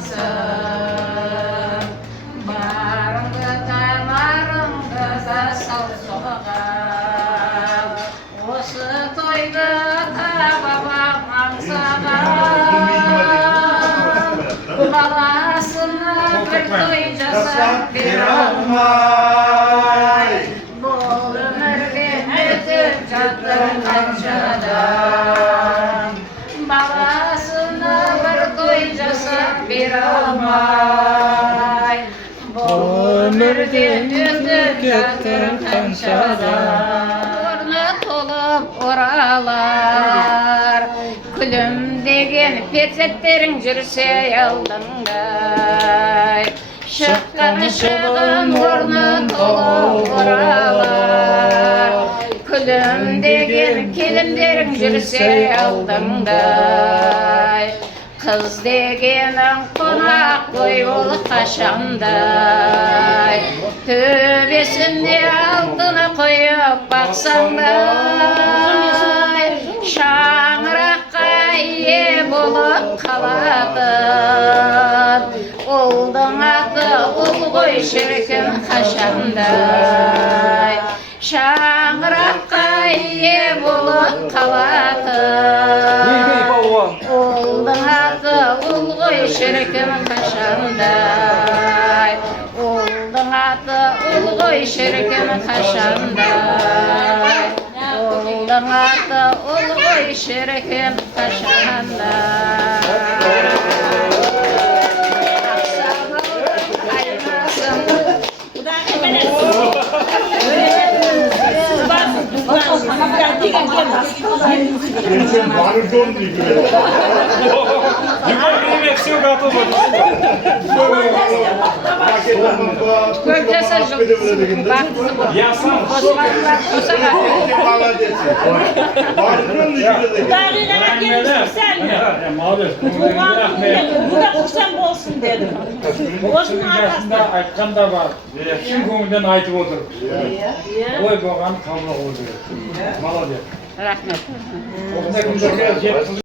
olmasın. Barındı damarındı da sal soğan. Osu toydu da babam ansağan. Balasını bir toy jasap bir almay. Bol ömürge ötüp çatır kançadan. Balasını bir toy jasap bir almay. Bol ömürge ötüp çatır kançadan. Ornu tolup oralar. Külüm degen perzetlerin жүрсе алдыңдай. Шыққан шығын орны толып оралар. Күлім деген келімдерің жүрсе алдыңдай. Қыз дегенің қонақ қой ол қашандай. Төбесінде алтыны қойып бақсаңдай. Шаңыраққа ие болып қалатын. Ұлдың аты ұл ғой шіркін қашандай. Шаңыраққа ие болып қалатын. Ұлдың аты ұл ғой шіркін қашандай. Ұлдың аты ұл ғой шіркін қашандай. Ұлдың аты ұл ғой шіркін қашандай. Көктесі жоқ, бақтысы бұл. Османлар қосаға. Dağlılara gelmişsin mi? Tuğan bu da kuşan olsun dedim. Osman arkasında aytқан да бар. Шын көңілден айтып отыр. Ой болған қабыл болды. Молодец. Рахмет. Осындай күндерге жеткізіп